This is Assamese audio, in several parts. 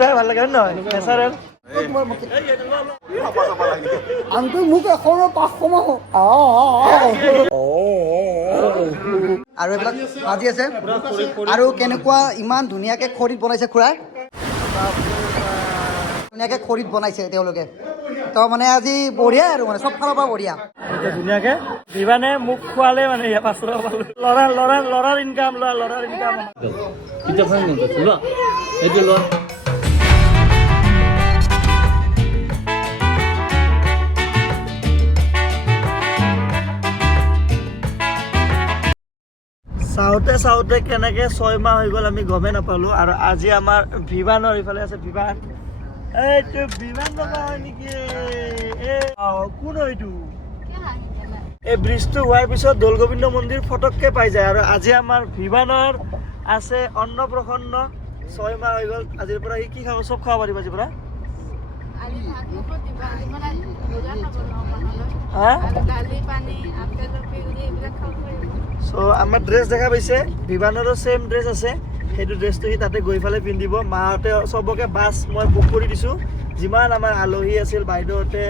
দুটাই ভাল লাগে হয় নহয় নেচাৰেল আনটো মোক এশৰ 500 মাহ আৰু এইবিলাক ভাজি আছে আৰু কেনেকুৱা ইমান ধুনীয়াকৈ খৰিত বনাইছে খুৰাই ধুনীয়াকৈ খৰিত বনাইছে তেওঁলোকে তো মানে আজি বঢ়িয়া আৰু মানে চব ফালৰ পৰা বঢ়িয়া ধুনীয়াকে দিবানে মোক খোৱালে মানে 500 টকা পালো ল'ৰাৰ ইনকাম ল'ৰাৰ ইনকাম এইটো লোৱা চাওঁতে কেনেকে 6 মাহ হৈ গ'ল আমি গমেই নাপালোঁ আৰু আজি আমাৰ বিমানৰ ইফালে আছে বিমান এইটো বিমান বাবা হয় নেকি কোন এইটো এই ব্ৰিজটো হোৱাৰ পিছত দৌলগোবিন্দ মন্দিৰ ফটককে পাই যায় আৰু আজি আমাৰ বিমানৰ আছে অন্নপ্ৰসন্ন 6 মাহ হৈ গ'ল আজিৰ পৰা কি খাব চব খাব পাৰিব আজিৰ পৰা চ' আমাৰ ড্ৰেছ দেখা পাইছে বিমানৰো ছেম ড্ৰেছ আছে সেইটো ড্ৰেছটো সি তাতে গৈ পেলাই পিন্ধিব মাহঁতে চবকে বাছ মই বুক কৰি দিছোঁ যিমান আমাৰ আলহী আছিল বাইদেউহঁতে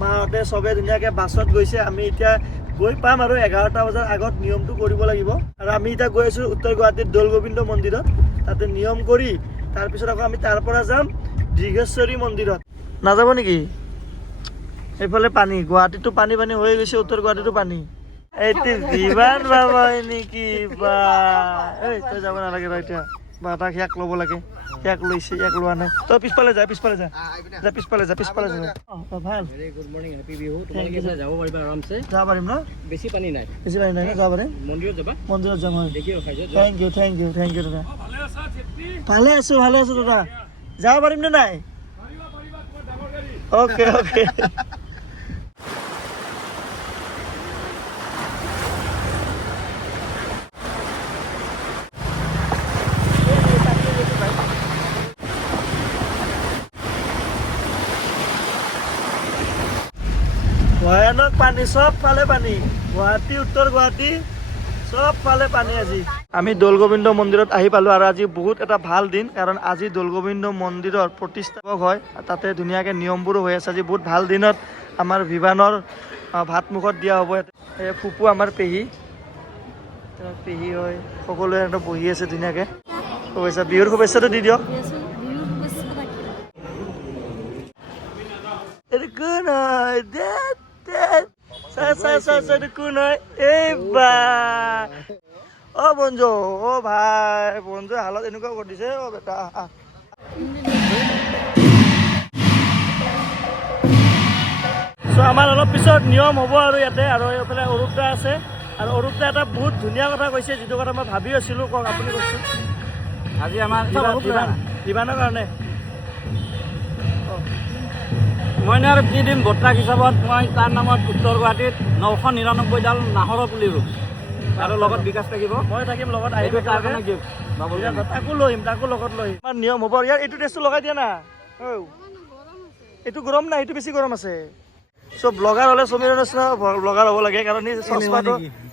মাহঁতে চবে ধুনীয়াকৈ বাছত গৈছে আমি এতিয়া গৈ পাম আৰু 11টা বজাৰ আগত নিয়মটো কৰিব লাগিব আৰু আমি এতিয়া গৈ আছোঁ উত্তৰ গুৱাহাটীত দৌলগোবিন্দ মন্দিৰত তাতে নিয়ম কৰি তাৰপিছত আকৌ আমি তাৰ পৰা যাম দীৰ্ঘেশ্বৰী মন্দিৰত নাযাব নেকি এইফালে পানী গুৱাহাটীতো পানী হৈ গৈছে উত্তৰ গুৱাহাটীতো পানী এইটো বিমান বাবা নেকি বা এই তই যাব নালাগে তই এতিয়া বা তাক ইয়াক ল'ব লাগে ইয়াক লৈছে ইয়াক লোৱা নাই তই পিছফালে যা পিছফালে যা ভাল গুড মৰ্নিং হেপী বিহু তোমালোকে যাব পাৰিবা আৰামছে যাব পাৰিম ন বেছি পানী নাই ন যাব পাৰিম মন্দিৰত যাম হয় থেংক ইউ দাদা ভালে আছো দাদা যাব পাৰিম নে নাই অ'কে ভয়ানক পানী সব ফালে পানী গুৱাহাটী উত্তৰ গুৱাহাটী সব ফালে পানী আজি আমি দৌলগোবিন্দ মন্দিৰত আহি পালোঁ আৰু আজি বহুত এটা ভাল দিন কাৰণ আজি দৌলগোবিন্দ মন্দিৰৰ প্ৰতিষ্ঠাপক হয় তাতে ধুনীয়াকৈ নিয়মবোৰো হৈ আছে আজি বহুত ভাল দিনত আমাৰ বিমানৰ ভাত মুখত দিয়া হ'ব এই ফুপু আমাৰ পেহী হয় সকলোৱে একদম বহি আছে ধুনীয়াকৈ শুভেচ্ছা বিহুৰ শুভেচ্ছাটো দি দিয়ক কোন হয় এই বা বঞ্জু ভাই বঞ্জু হালত এনেকুৱা কৰি দিছে বেটা আমাৰ অলপ পিছত নিয়ম হ'ব আৰু ইয়াতে আৰু এইফালে অৰূপ দা আছে আৰু অৰূপ দা এটা বহুত ধুনীয়া কথা কৈছে যিটো কথা মই ভাবি আছিলোঁ কওক আপুনি কৈছোঁ আজি আমাৰ বিমানৰ কাৰণে মই আৰু কি দিম বৰ্তাক হিচাপত মই তাৰ নামত উত্তৰ গুৱাহাটীত 999ডাল নাহৰ পুলি ৰুম আৰু লগত বিকাশ থাকিব মই থাকিম লগত আহিব তাৰ কাৰণে গিফ্ট তাকো লৈম লগত লৈ আমাৰ নিয়ম হ'ব ইয়াৰ এইটো ড্ৰেছটো লগাই দিয়া না এইটো গৰম নাই এইটো বেছি গৰম আছে চব ব্লগাৰ হ'লে সমীৰৰ নিচিনা ব্লগাৰ হ'ব লাগে কাৰণ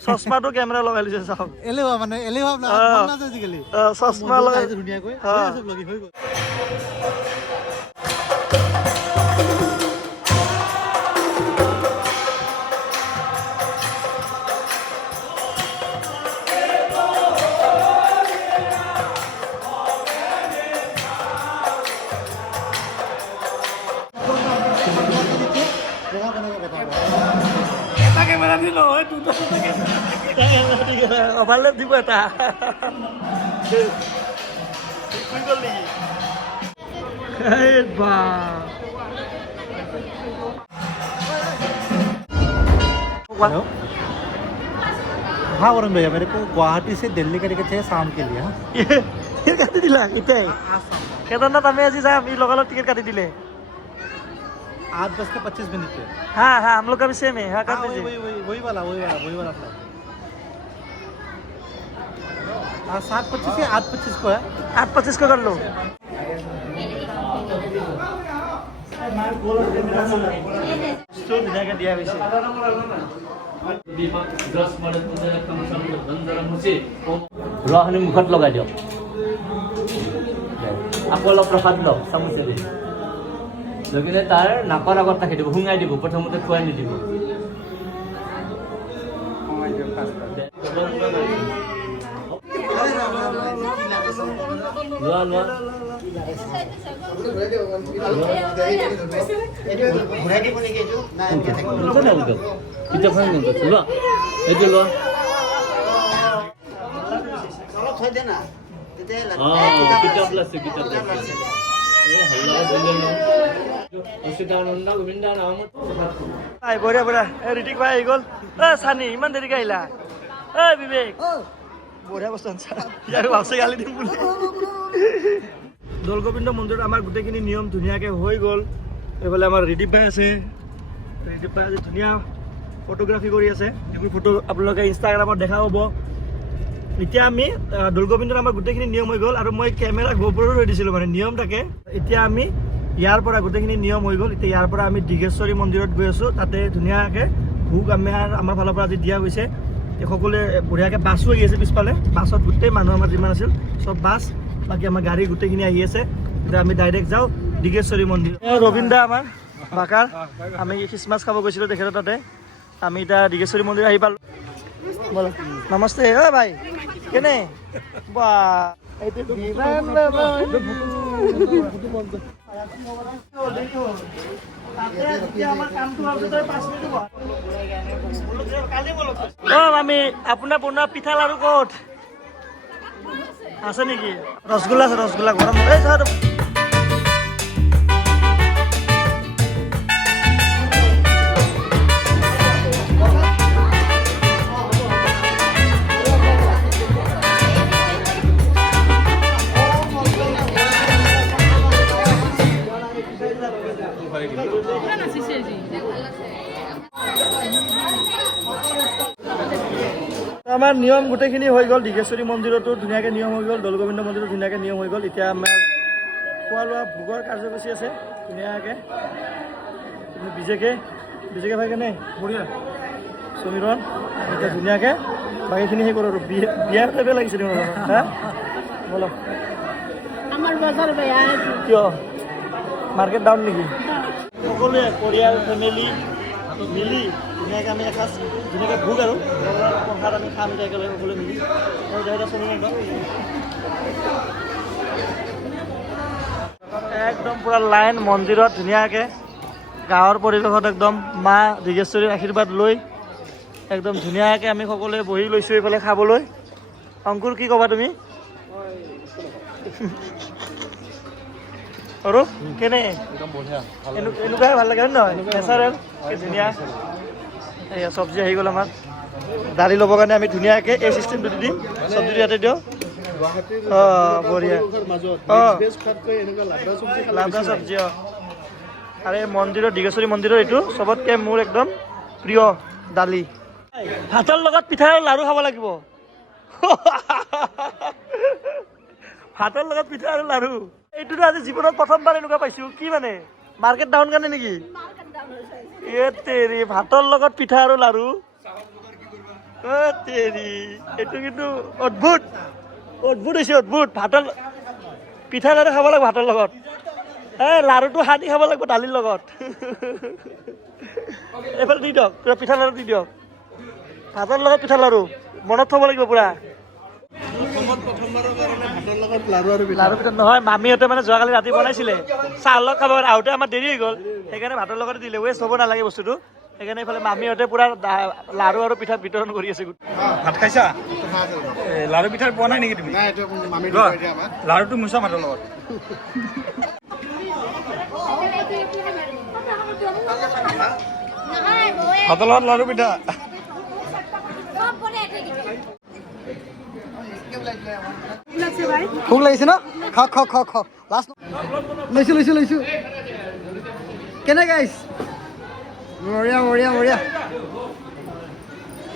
চশমাটো কেমেৰা লগাই লৈছে চাওক চশমা লগাই ধুনীয়াকৈ অভাৰলেপ দিব এটা हाँ वरुण भैया मेरे को गुवाहाटी से दिल्ली का टिकट चाहिए शाम के लिए टिकट काटी दिला इतने केदारनाथ हमें अजी साहब ये लोग टिकट काटी दिले 8:25 पे हाँ हम लोग का भी सेम है हाँ कर दीजिए वही वाला 7:25 से 8:25 को है 8:25 को कर लो दिया ৰহনি মুখত লগাই দিয়ক আকৌ অলপ প্ৰসাদ লওক চামুচেদি লৈ কিনে তাৰ নাকৰ আগত ৰাখি দিব শুঙাই দিব প্ৰথমতে খুৱাই নিদিব লোৱা লোৱা কিতাপ লোৱা এইটো লোৱা কিতাপ লাগছে কিতাপ লাগছে বঢ়িয়া বঢ়িয়া ঋতিক ভাই আহি গ'ল চানি ইমান দেৰিকে আহিলা বিবেক বঢ়িয়া বস্তু আনছা ইয়াক ভাবছে গালি দিম বুলি দৌলগোবিন্দ মন্দিৰত আমাৰ গোটেইখিনি নিয়ম ধুনীয়াকৈ হৈ গ'ল এইফালে আমাৰ ঋতিক ভাই আছে ঋতিক ভাই আজি ধুনীয়া ফটোগ্ৰাফী কৰি আছে এইবোৰ ফটো আপোনালোকে ইনষ্টাগ্ৰামত দেখা হ'ব এতিয়া আমি দৌলগোবিন্দত আমাৰ গোটেইখিনি নিয়ম হৈ গ'ল আৰু মই কেমেৰা গোপ্ৰ লৈ দিছিলোঁ মানে নিয়ম থাকে এতিয়া আমি ইয়াৰ পৰা গোটেইখিনি নিয়ম হৈ গ'ল এতিয়া ইয়াৰ পৰা আমি ডিগেশ্বৰী মন্দিৰত গৈ আছোঁ তাতে ধুনীয়াকৈ ভোগ আমাৰ ফালৰ পৰা আজি দিয়া হৈছে সকলোৱে বঢ়িয়াকৈ বাছো আহি আছে পিছফালে বাছত গোটেই মানুহ আমাৰ যিমান আছিল চব বাছ বাকী আমাৰ গাড়ী গোটেইখিনি আহি আছে এতিয়া আমি ডাইৰেক্ট যাওঁ ডিগেশ্বৰী মন্দিৰ ৰবীন্দ্ৰ আমাৰ বাকাৰ আমি খ্ৰীষ্টমাছ খাব গৈছিলোঁ তেখেতৰ তাতে আমি এতিয়া ডিগেশ্বৰী মন্দিৰ আহি পালোঁ বলো নমস্তে অ ভাই কেনে বা এইটো আমি আপোনাৰ বনোৱা পিঠা লাৰু ক'ত আছে নেকি ৰসগোল্লা আছে ৰসগোল্লা গৰম আমাৰ নিয়ম গোটেইখিনি হৈ গ'ল ডিগেশ্বৰী মন্দিৰতো ধুনীয়াকৈ নিয়ম হৈ গ'ল দৌলগোবিন্দ মন্দিৰতো ধুনীয়াকৈ নিয়ম হৈ গ'ল এতিয়া আমাৰ খোৱা লোৱা ভোগৰ কাৰ্যসূচী আছে ধুনীয়াকৈ বিজেকে ভাই কেনে বঢ়িয়া সমীৰণ এতিয়া ধুনীয়াকৈ বাকীখিনি সেই কৰোঁ আৰু বিয়াৰ টাইপে লাগিছে হা বলো আমাৰ বছৰ বেয়া কিয় মাৰ্কেট ডাউন নেকি সকলোৱে পৰিয়াল ফেমিলি মিলি ধুনীয়াকৈ আমি এসাঁজ ধুনীয়াকৈ ভোগ আৰু প্ৰসাদ আমি খাম এতিয়া একেলগে সকলোৱে মিলি একদম পূৰা লাইন মন্দিৰত ধুনীয়াকৈ গাঁৱৰ পৰিৱেশত একদম মা ডিগেশ্বৰীৰ আশীৰ্বাদ লৈ একদম ধুনীয়াকৈ আমি সকলোৱে বহি লৈছোঁ এইফালে খাবলৈ অংকুৰ কি ক'বা তুমি আৰু কেনে এনেকুৱাই ভাল লাগে হয় নহয় নেচাৰেল ধুনীয়া এয়া চব্জি আহি গ'ল আমাৰ দালি ল'বৰ কাৰণে আমি ধুনীয়াকৈ এই চিষ্টেমটো দি দিম চব্জিটো ইয়াতে দিওঁ অঁ বঢ়িয়া অঁ লাভা চব্জি অঁ আৰু এই মন্দিৰৰ ডিগেশ্বৰী মন্দিৰৰ এইটো চবতকৈ মোৰ একদম প্ৰিয় দালি ভাতৰ লগত পিঠা আৰু লাৰু খাব লাগিব ভাতৰ লগত পিঠা আৰু লাৰু এইটোতো আজি জীৱনত প্ৰথমবাৰ এনেকুৱা পাইছোঁ কি মানে মাৰ্কেট ডাউন কাৰণে নেকি এ তেৰি ভাতৰ লগত পিঠা আৰু লাৰু তেৰি এইটো কিন্তু অদ্ভুত হৈছে অদ্ভুত ভাতৰ পিঠা লাৰু খাব লাগিব ভাতৰ লগত লাৰুটো সানি খাব লাগিব দালিৰ লগত এইফালে দি দিয়ক পুৰা পিঠা লাৰু দি দিয়ক ভাতৰ লগত পিঠা লাৰু মনত থ'ব লাগিব পুৰা লাৰু পিঠা নহয় মামীহঁতে মানে যোৱাকালি ৰাতি বনাইছিলে চাহৰ লগত খাব আহোঁতে আমাৰ দেৰি হৈ গ'ল সেইকাৰণে ভাতৰ লগত দিলে ৱেষ্ট হ'ব নালাগে বস্তুটো সেইকাৰণে এইফালে মামীহঁতে পুৰা লাৰু আৰু পিঠা বিতৰণ কৰি আছে ভাত খাইছা লাৰু পিঠা পোৱা নাই নেকি তুমি লাৰুটো মুচা ভাতৰ লগত ভাতৰ লগত লাৰু পিঠা ভোক লাগিছে ন খাওক লাষ্ট লৈছোঁ কেনে গাইছ বঢ়িয়া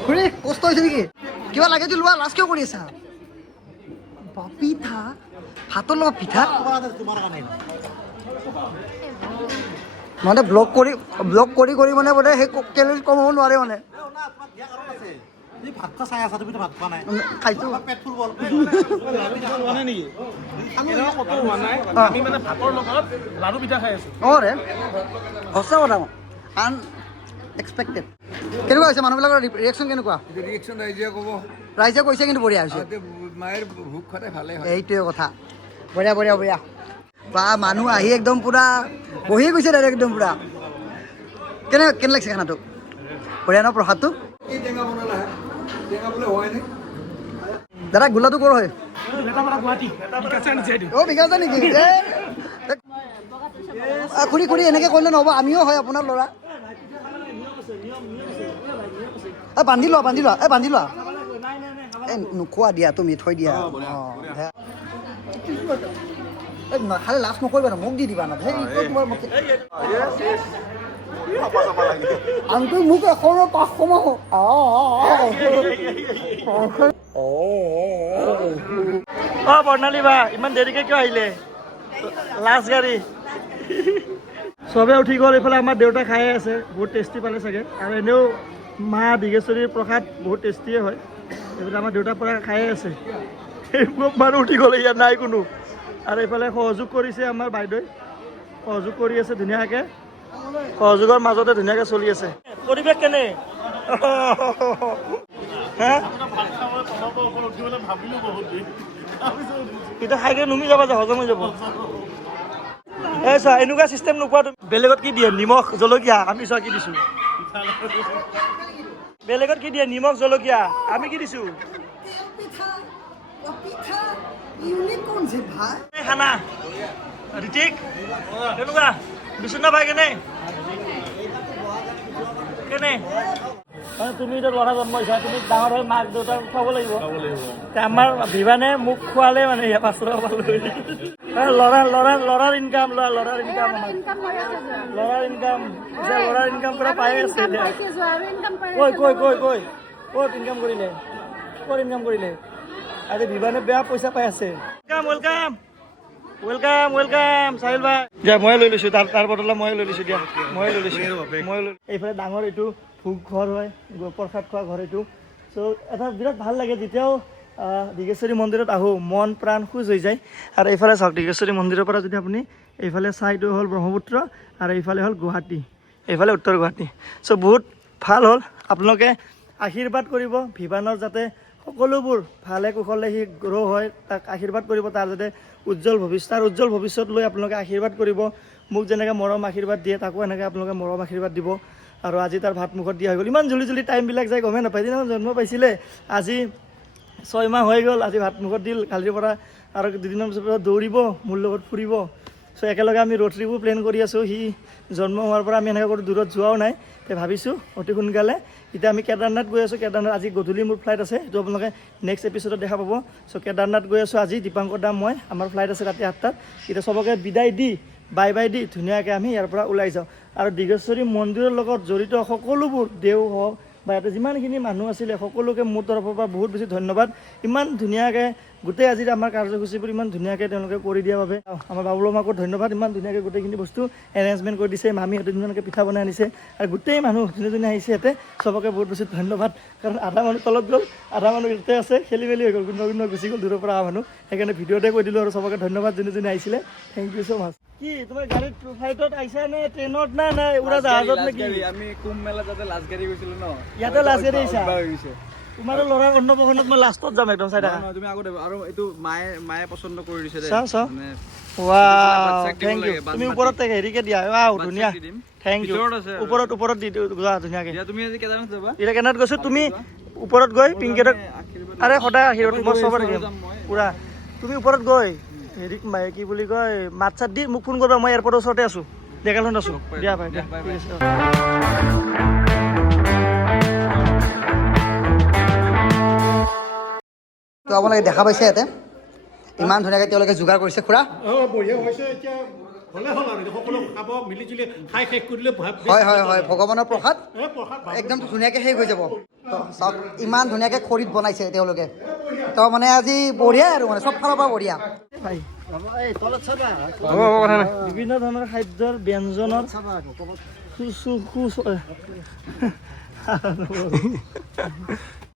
খুৰী কষ্ট হৈছে নেকি কিবা লাগে লোৱা লাষ্ট কিয় কৰি আছা পিঠা ভাতৰ লগত পিঠা মানে ব্লগ কৰি মানে বোলে সেই কেলৰি কমাব নোৱাৰে মানে এই ভাত খোৱা চাই আছা তুমিতো ভাত খোৱা নাই খাইছোঁ পেট ফুল বল হোৱা নাই নেকি এনেকুৱা ক'তো হোৱা নাই আমি মানে ভাতৰ লগত লাড়ু পিঠা খাই আছোঁ অঁ ৰে সঁচা কথা আনএক্সপেক্টেড কেনেকুৱা হৈছে মানুহবিলাকৰ ৰিয়েকশ্যন কেনেকুৱা ৰিয়েকশ্যন ৰাইজে ক'ব ৰাইজে কৈছে কিন্তু বঢ়িয়া হৈছে মায়েৰ ভোগ খাতে ভালে হয় এইটোৱে কথা বঢ়িয়া বঢ়িয়া বঢ়িয়া বা মানুহ আহি একদম পূৰা বহি গৈছে ডাইৰেক্ট একদম পূৰা কেনে লাগিছে খানাটো বঢ়িয়া ন প্ৰসাদটো এই টেঙা বনালা টেঙা বোলে হয় নে দাদা গোলাটো ক'ৰ হয় গুৱাহাটী বিকাশে আনিছে এইটো অ' বিকাশ দা নেকি খুৰী খুৰী এনেকৈ কৰিলে নহ'ব আমিও হয় আপোনাৰ ল'ৰা বান্ধি লোৱা বান্ধি লোৱা এই নোখোৱা দিয়া তুমি থৈ দিয়া এই নাখালে লাজ নকৰিবা না মোক দি দিবা না আনটো মোক 100 500 মাহ অ' বৰ্ণালী বা ইমান দেৰিকৈ কিয় আহিলে লাষ্ট গাড়ী চবে উঠি গ'ল এইফালে আমাৰ দেউতা খায়ে আছে বহুত টেষ্টি পালে চাগে আৰু এনেও মা ডিগেশ্বৰীৰ প্ৰসাদ বহুত টেষ্টিয়ে হয় এইফালে আমাৰ দেউতাৰ পৰা খায়ে আছে এইবোৰ মানুহ উঠি গ'ল ইয়াত নাই কোনো আৰু এইফালে সহযোগ কৰিছে আমাৰ বাইদেৱে সহযোগ কৰি আছে ধুনীয়াকৈ সহযোগৰ মাজতে ধুনীয়াকৈ চলি আছে পৰিৱেশ কেনে এতিয়া খাইকে নুমি যাবা যে হজম হৈ যাব এই চোৱা এনেকুৱা চিষ্টেম নোপোৱা তুমি বেলেগত কি দিয়ে নিমখ জলকীয়া আমি চোৱা কি দিছোঁ বেলেগত কি দিয়ে নিমখ জলকীয়া আমি কি দিছোঁ খানা ঋতিক কেনেকুৱা বিচনা ভাই কেনে তুমি এতিয়া ল'ৰা জন্ম হৈছা তুমি ডাঙৰ হৈ মাক দেউতাক খুৱাব লাগিব আমাৰ ভিভানে মোক খোৱালে মানে 500 টকা পালোঁ ল'ৰাৰ ইনকাম ল'ৰাৰ ইনকাম পৰা পাই আছে ক'ত ইনকাম কৰিলে আজি ভিভানে বেয়া পইচা পাই আছে ৱেলকাম চাহিল ভাই দিয়া মই লৈ লৈছোঁ তাৰ বদলে মই লৈ লৈছোঁ দিয়া মই লৈ এইফালে ডাঙৰ এইটো ভোগ ঘৰ হয় প্ৰসাদ খোৱা ঘৰ এইটো চ' এটা বিৰাট ভাল লাগে যেতিয়াও ডিগেশ্বৰী মন্দিৰত আহোঁ মন প্ৰাণ খোজ হৈ যায় আৰু এইফালে চাওক ডিগেশ্বৰী মন্দিৰৰ পৰা যদি আপুনি এইফালে চাইটো হ'ল ব্ৰহ্মপুত্ৰ আৰু এইফালে হ'ল গুৱাহাটী এইফালে উত্তৰ গুৱাহাটী চ' বহুত ভাল হ'ল আপোনালোকে আশীৰ্বাদ কৰিব ভিভানৰ যাতে সকলোবোৰ ভালে কুশলে সি গ্ৰ' হয় তাক আশীৰ্বাদ কৰিব তাৰ যাতে উজ্জ্বল ভৱিষ্যত লৈ আপোনালোকে আশীৰ্বাদ কৰিব মোক যেনেকৈ মৰম আশীৰ্বাদ দিয়ে তাকো এনেকৈ আপোনালোকে মৰম আশীৰ্বাদ দিব আৰু আজি তাৰ ভাত মুখত দিয়া হৈ গ'ল ইমান জল্দি টাইমবিলাক যায় গমেই নাপায় যিদিনাখন জন্ম পাইছিলে আজি 6 মাহ হৈ গ'ল আজি ভাত মুখত দিল কালিৰ পৰা আৰু দুদিনৰ পিছৰ পৰা দৌৰিব মোৰ লগত ফুৰিব চ' একেলগে আমি ৰোড ট্ৰিপো প্লেন কৰি আছোঁ সি জন্ম হোৱাৰ পৰা আমি এনেকৈ দূৰত যোৱাও নাই তে ভাবিছোঁ অতি সোনকালে এতিয়া আমি কেদাৰনাথ গৈ আছোঁ কেদাৰনাথ আজি গধূলি মোৰ ফ্লাইট আছে সেইটো আপোনালোকে নেক্সট এপিছডত দেখা পাব চ' কেদাৰনাথ গৈ আছোঁ আজি দীপাংকৰ দাম মই আমাৰ ফ্লাইট আছে ৰাতি 8টাত এতিয়া চবকে বিদায় দি বাই দি ধুনীয়াকৈ আমি ইয়াৰ পৰা ওলাই যাওঁ আৰু ডিগেশ্বৰী মন্দিৰৰ লগত জড়িত সকলোবোৰ দেও হওক বা ইয়াতে যিমানখিনি মানুহ আছিলে সকলোকে মোৰ তৰফৰ পৰা বহুত বেছি ধন্যবাদ ইমান ধুনীয়াকৈ গোটেই আজি আমাৰ কাৰ্যসূচীবোৰ ইমান ধুনীয়াকৈ তেওঁলোকে কৰি দিয়াৰ বাবে আমাৰ বাবুল মাকো ধন্যবাদ ইমান ধুনীয়াকৈ গোটেইখিনি বস্তু এৰেঞ্জমেণ্ট কৰি দিছে মামীহঁতে ধুনীয়াকৈ পিঠা বনাই আনিছে আৰু গোটেই মানুহ যোনে আহিছে ইয়াতে চবকে বহুত বেছি ধন্যবাদ কাৰণ আধা মানুহ তলত গ'ল আধা মানুহ ইয়াতে আছে খেলি মেলি হৈ গ'ল কোনোবা গুচি গ'ল দূৰৰ পৰা অহা মানুহ সেইকাৰণে ভিডিঅ'তে কৈ দিলোঁ আৰু চবকে ধন্যবাদ যোনে আহিছিলে থেংক ইউ ছ' মাছ কি তোমাৰ গাড়ীত ফ্লাইটত আহিছা নে ট্ৰেইনত না উৰাজাহাজত নে কি আমি কুম্ভ মেলা তাতে লাষ্ট গাড়ী গৈছিলো ন ইয়াতে লাষ্ট গাড়ী আহিছা তোমাৰো ল'ৰাৰ অন্নপ্ৰসন্নত মই লাষ্টত যাম একদম চাই থাকা তুমি আগতে আৰু এইটো মায়ে পছন্দ কৰি দিছে দে চাওঁ ৱাও থেংক ইউ তুমি ওপৰত হেৰিকে দিয়া ৱাও ধুনীয়া থেংক ইউ ওপৰত দি যোৱা ধুনীয়াকৈ তুমি আজি কেদাৰনাথ যাবা এতিয়া কেনেকৈ গৈছোঁ তুমি ওপৰত গৈ পিংকেটক আৰে সদায় আশীৰ্বাদ মই চবত থাকিম পুৰা তুমি ওপৰত গৈ হেৰিক কি বুলি কয় মাত চাত দি মোক ফোন কৰিবা মই এয়াৰপৰ্টৰ ওচৰতে আছোঁ ডেকালনত আছোঁ দিয়া ভাই দিয়া ঠিক আছে তো আপোনালোকে দেখা পাইছে ইয়াতে ইমান ধুনীয়াকৈ তেওঁলোকে যোগাৰ কৰিছে খুৰা বঢ়িয়া হৈছে এতিয়া হ'লে হ'ল আৰু সকলো খাব মিলি জুলি খাই শেষ কৰিলে হয় ভগৱানৰ প্ৰসাদ একদম ধুনীয়াকৈ শেষ হৈ যাব তো চাওক ইমান ধুনীয়াকৈ খৰিত বনাইছে তেওঁলোকে তো মানে আজি বঢ়িয়া আৰু মানে চব ফালৰ পৰা বঢ়িয়া ভাই বিভিন্ন ধৰণৰ খাদ্যৰ ব্যঞ্জনৰ